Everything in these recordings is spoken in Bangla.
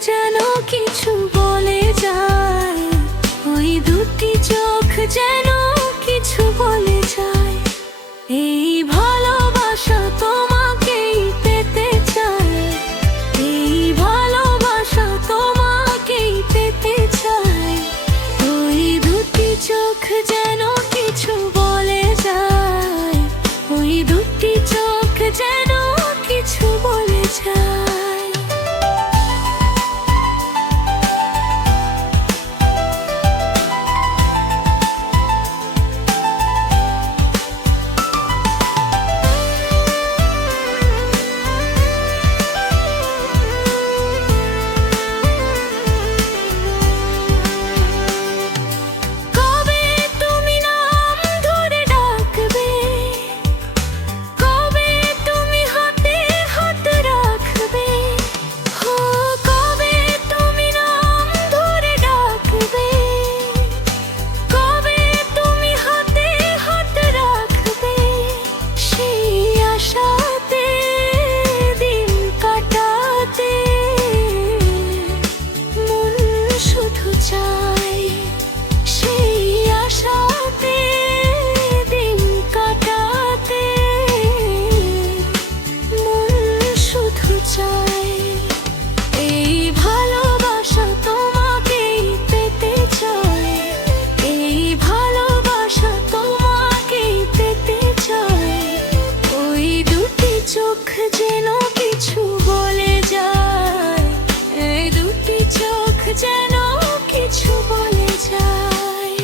যেন কিছু বলে যায়, ওই দুটি চোখ যেন কিছু বলে যায়। এই ভালোবাসা তোমাকেই পেতে চায়, এই ভালোবাসা তোমাকেই পেতে চায়। ওই দুটি চোখ যেন কিছু বলে যায়, ওই দুটি চোখ যেন কিছু বলে যায়। চোখ যেন কিছু বলে যায়, এই দুটি চোখ যেন কিছু বলে যায়।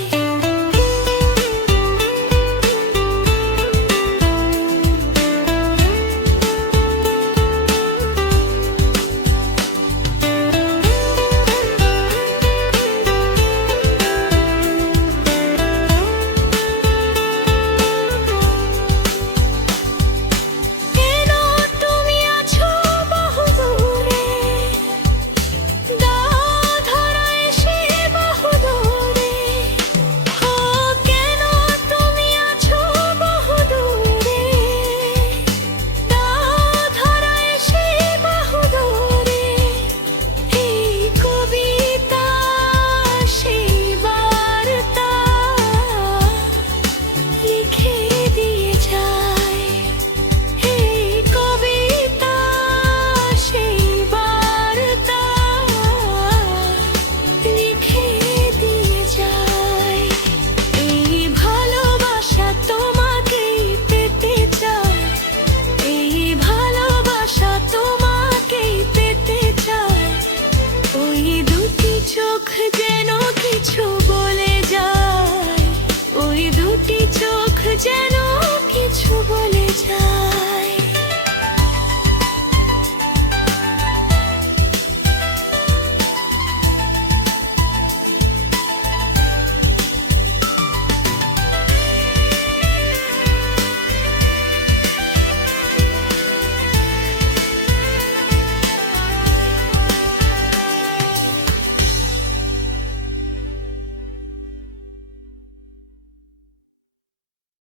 চোখ যেন